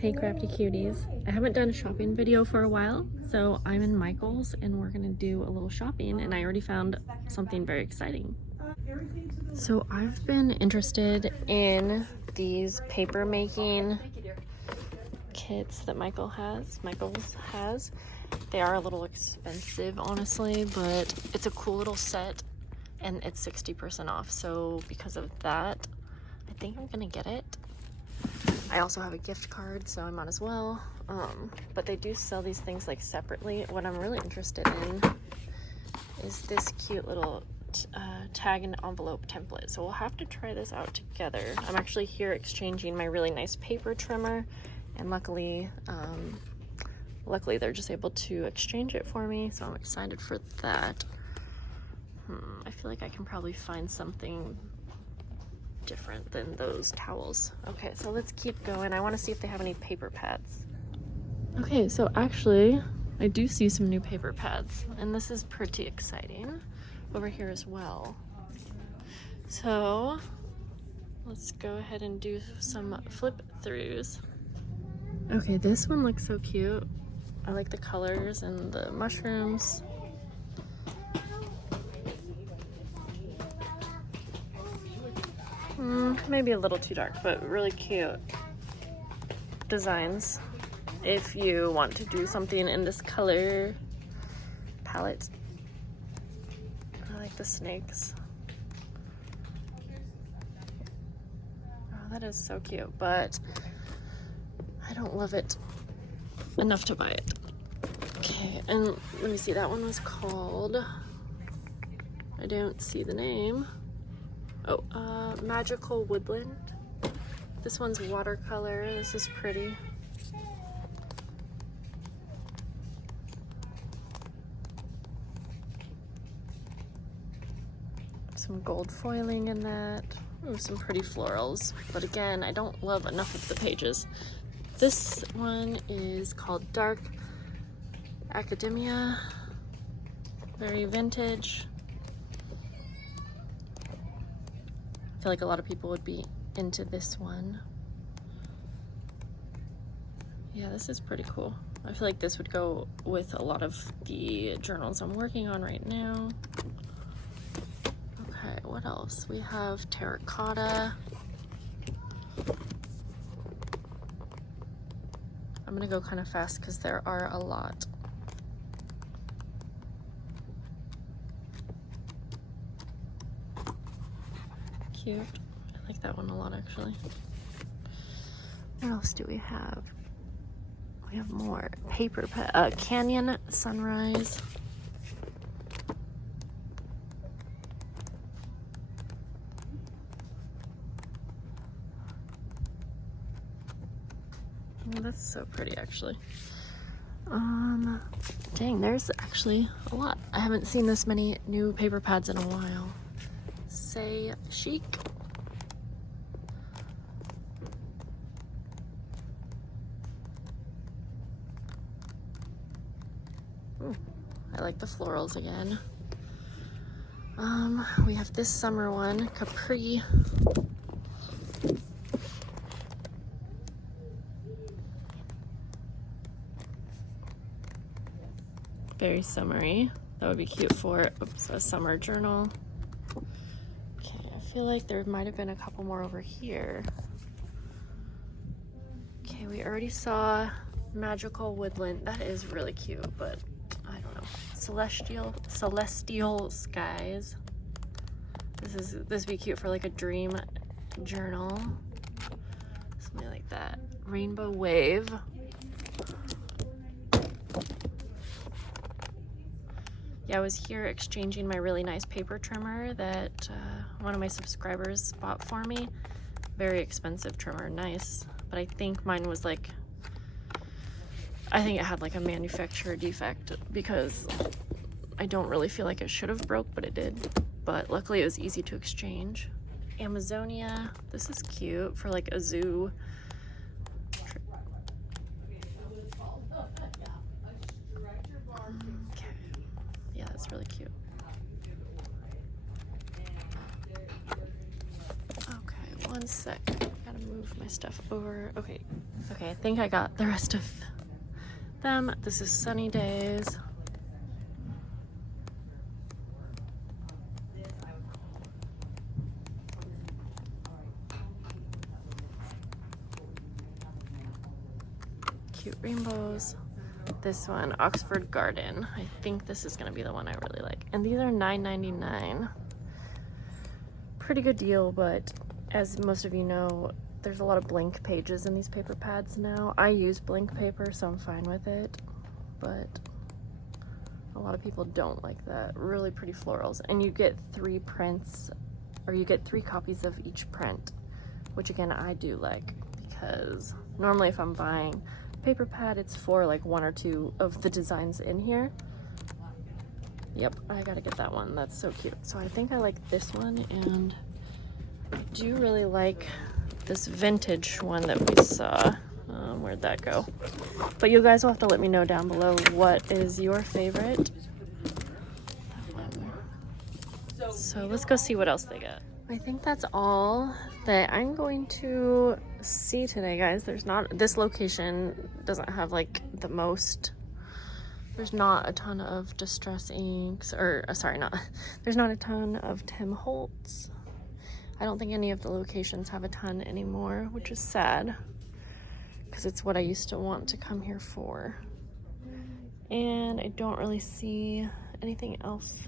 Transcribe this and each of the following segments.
Hey crafty cuties. I haven't done a shopping video for a while, so I'm in Michael's and we're gonna do a little shopping, and I already found something very exciting. So I've been interested in these paper making kits that Michael's has. They are a little expensive, honestly, but it's a cool little set and it's 60% off. So because of that, I think I'm gonna get it. I also have a gift card, so I might as well. But they do sell these things like separately. What I'm really interested in is this cute little tag and envelope template. So we'll have to try this out together. I'm actually here exchanging my really nice paper trimmer, and luckily they're just able to exchange it for me, so I'm excited for that. I feel like I can probably find something different than those towels. Okay, so let's keep going. I want to see if they have any paper pads. Okay, so actually I do see some new paper pads, and this is pretty exciting over here as well. So let's go ahead and do some flip throughs. Okay, this one looks so cute. I like the colors and the mushrooms. Maybe a little too dark, but really cute designs if you want to do something in this color palette. I like the snakes. Oh, that is so cute, but I don't love it enough to buy it. Okay, and let me see, that one was called, I don't see the name. Oh, Magical Woodland. This one's watercolor. This is pretty. Some gold foiling in that. Ooh, some pretty florals. But again, I don't love enough of the pages. This one is called Dark Academia. Very vintage. I feel like a lot of people would be into this one. Yeah, this is pretty cool. I feel like this would go with a lot of the journals I'm working on right now. Okay, what else? We have terracotta. I'm gonna go kind of fast because there are a lot. Cute. I like that one a lot, actually. What else do we have? We have more paper Canyon Sunrise. Oh, that's so pretty, actually. Dang, there's actually a lot. I haven't seen this many new paper pads in a while. Say chic. Ooh, I like the florals again. We have this summer one, Capri. Very summery. That would be cute for, a summer journal. Okay, I feel like there might have been a couple more over here. Okay, we already saw Magical Woodland. That is really cute, but I don't know. Celestial Skies. This would be cute for like a dream journal. Something like that. Rainbow Wave. Yeah, I was here exchanging my really nice paper trimmer that one of my subscribers bought for me. Very expensive trimmer, nice. But I think mine was like, I think it had like a manufacturer defect because I don't really feel like it should have broke, but it did. But luckily it was easy to exchange. Amazonia, this is cute for like a zoo. Yeah, that's really cute. Okay, one sec. Gotta move my stuff over. Okay, Okay, I think I got the rest of them. This is Sunny Days. Cute rainbows. This one, Oxford Garden. I think this is gonna be the one I really like. And these are $9.99. Pretty good deal, but as most of you know, there's a lot of blank pages in these paper pads now. I use blank paper, so I'm fine with it, but a lot of people don't like that. Really pretty florals. And you get 3 prints, or you get 3 copies of each print, which again, I do like, because normally if I'm buying paper pad, it's for like 1 or 2 of the designs in here. Yep, I gotta get that one. That's so cute. So I think I like this one, and I do really like this vintage one that we saw. Where'd that go? But you guys will have to let me know down below what is your favorite. So let's go see what else they got. I think that's all that I'm going to see today, guys. This location doesn't have like the most, there's not a ton of Distress inks, or there's not a ton of Tim Holtz. I don't think any of the locations have a ton anymore, which is sad, because it's what I used to want to come here for. And I don't really see anything else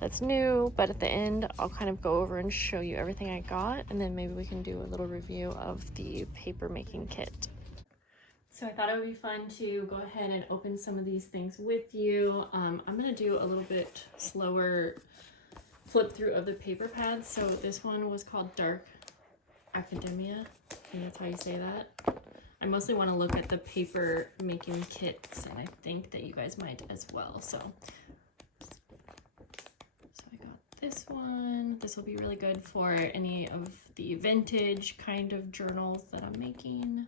that's new, but at the end I'll kind of go over and show you everything I got, and then maybe we can do a little review of the paper making kit. So I thought it would be fun to go ahead and open some of these things with you. I'm gonna do a little bit slower flip through of the paper pads. So this one was called Dark Academia, and that's how you say that. I mostly want to look at the paper making kits, and I think that you guys might as well. So I got this one. This will be really good for any of the vintage kind of journals that I'm making.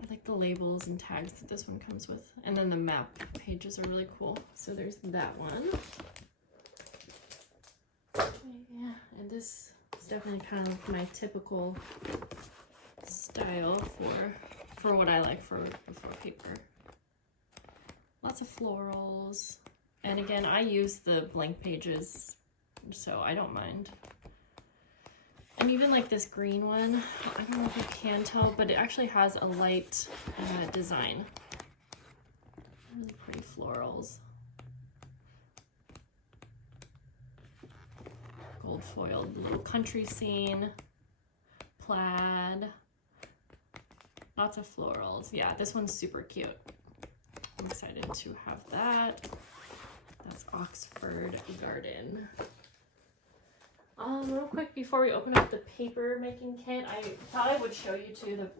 I like the labels and tags that this one comes with. And then the map pages are really cool. So there's that one. Yeah, and this is definitely kind of my typical style for what I like for paper. Lots of florals. And again, I use the blank pages, so I don't mind. And even like this green one, I don't know if you can tell, but it actually has a light design. Really pretty florals. Gold foiled little country scene, plaid, lots of florals. Yeah, this one's super cute. I'm excited to have that. That's Oxford Garden. Real quick before we open up the paper making kit, I thought I would show you too the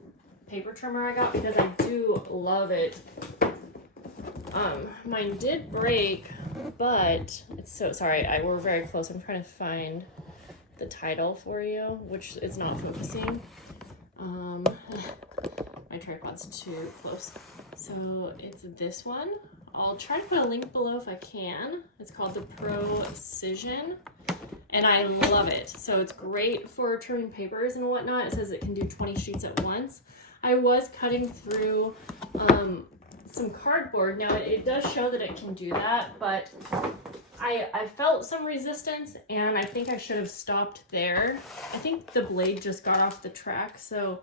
paper trimmer I got, because I do love it. Mine did break, but it's so sorry. We're very close. I'm trying to find the title for you, which is not focusing. My tripod's too close. So it's this one. I'll try to put a link below if I can. It's called the Precision, and I love it. So it's great for trimming papers and whatnot. It says it can do 20 sheets at once. I was cutting through some cardboard. Now it does show that it can do that, but I felt some resistance, and I think I should have stopped there. I think the blade just got off the track, so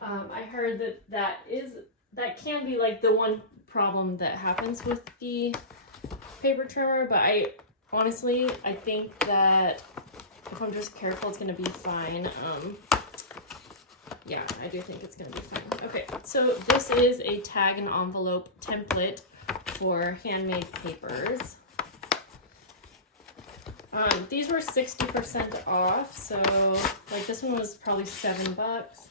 I heard that can be like the one problem that happens with the paper trimmer, but I think that if I'm just careful, it's gonna be fine. Yeah, I do think it's gonna be fine. Okay, so this is a tag and envelope template for handmade papers. These were 60% off, so like this one was probably $7.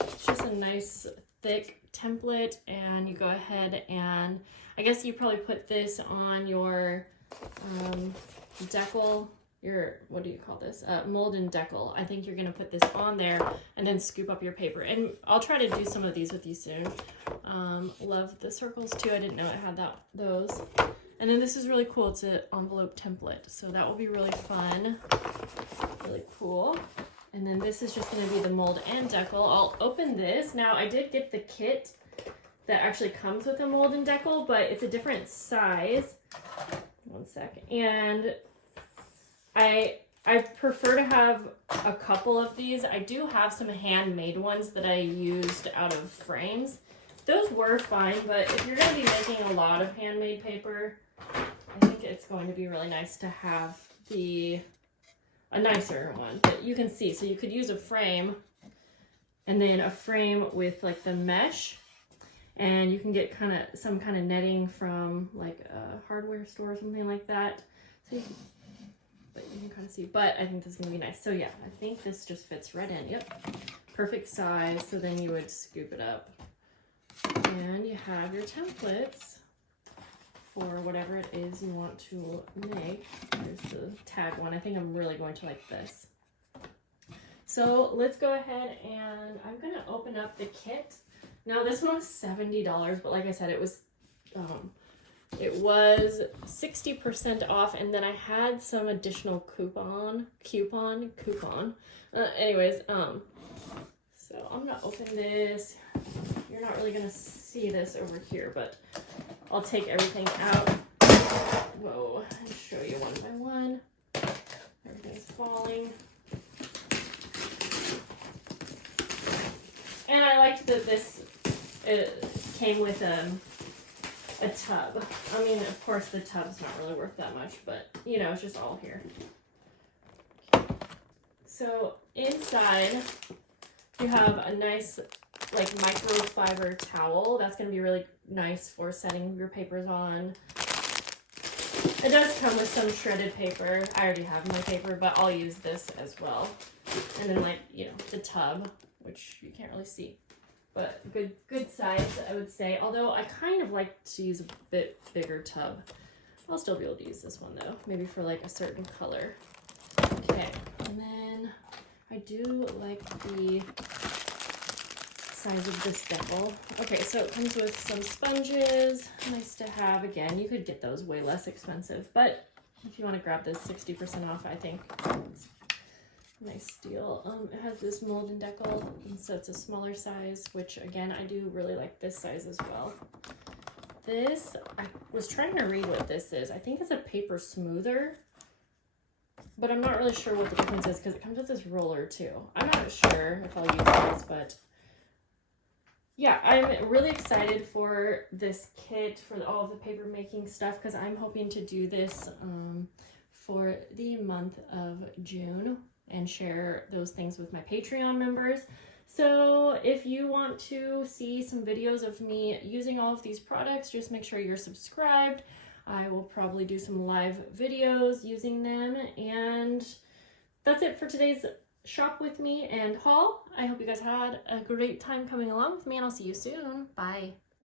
It's just a nice thick template, and you go ahead and I guess you probably put this on your decal, what do you call this? Mold and decal. I think you're gonna put this on there and then scoop up your paper. And I'll try to do some of these with you soon. Love the circles too. I didn't know it had those. And then this is really cool. It's an envelope template, so that will be really fun, really cool. And then this is just going to be the mold and decal. I'll open this. Now, I did get the kit that actually comes with a mold and decal, but it's a different size. One sec. And I prefer to have a couple of these. I do have some handmade ones that I used out of frames. Those were fine, but if you're going to be making a lot of handmade paper, I think it's going to be really nice to have a nicer one that you can see. So you could use a frame and then a frame with like the mesh, and you can get some kind of netting from like a hardware store or something like that. So but you can kind of see, but I think this is gonna be nice. So yeah, I think this just fits right in. Yep, perfect size. So then you would scoop it up, and you have your templates for whatever it is you want to make. There's the tag one. I think I'm really going to like this. So let's go ahead and I'm gonna open up the kit. Now this one was $70, but like I said, it was 60% off, and then I had some additional coupon. Anyways, so I'm gonna open this. You're not really gonna see this over here, but I'll take everything out. Whoa, and show you one by one. Everything's falling. And I liked that it came with a tub. I mean, of course, the tub's not really worth that much, but you know, it's just all here. So inside, you have a nice like microfiber towel. That's going to be really nice for setting your papers on. It does come with some shredded paper. I already have my paper, but I'll use this as well. And then like, you know, the tub, which you can't really see, but good size, I would say. Although I kind of like to use a bit bigger tub. I'll still be able to use this one though, maybe for like a certain color. Okay, and then I do like the size of this decal. Okay, so it comes with some sponges. Nice to have. Again, you could get those way less expensive, but if you want to grab this 60% off, I think it's a nice deal. It has this mold and decal, and so it's a smaller size, which again, I do really like this size as well. This, I was trying to read what this is. I think it's a paper smoother, but I'm not really sure what the difference is because it comes with this roller too. I'm not sure if I'll use this, but yeah, I'm really excited for this kit, for all of the paper making stuff, because I'm hoping to do this for the month of June and share those things with my Patreon members. So if you want to see some videos of me using all of these products, just make sure you're subscribed. I will probably do some live videos using them, and that's it for today's shop with me and haul. I hope you guys had a great time coming along with me, and I'll see you soon. Bye.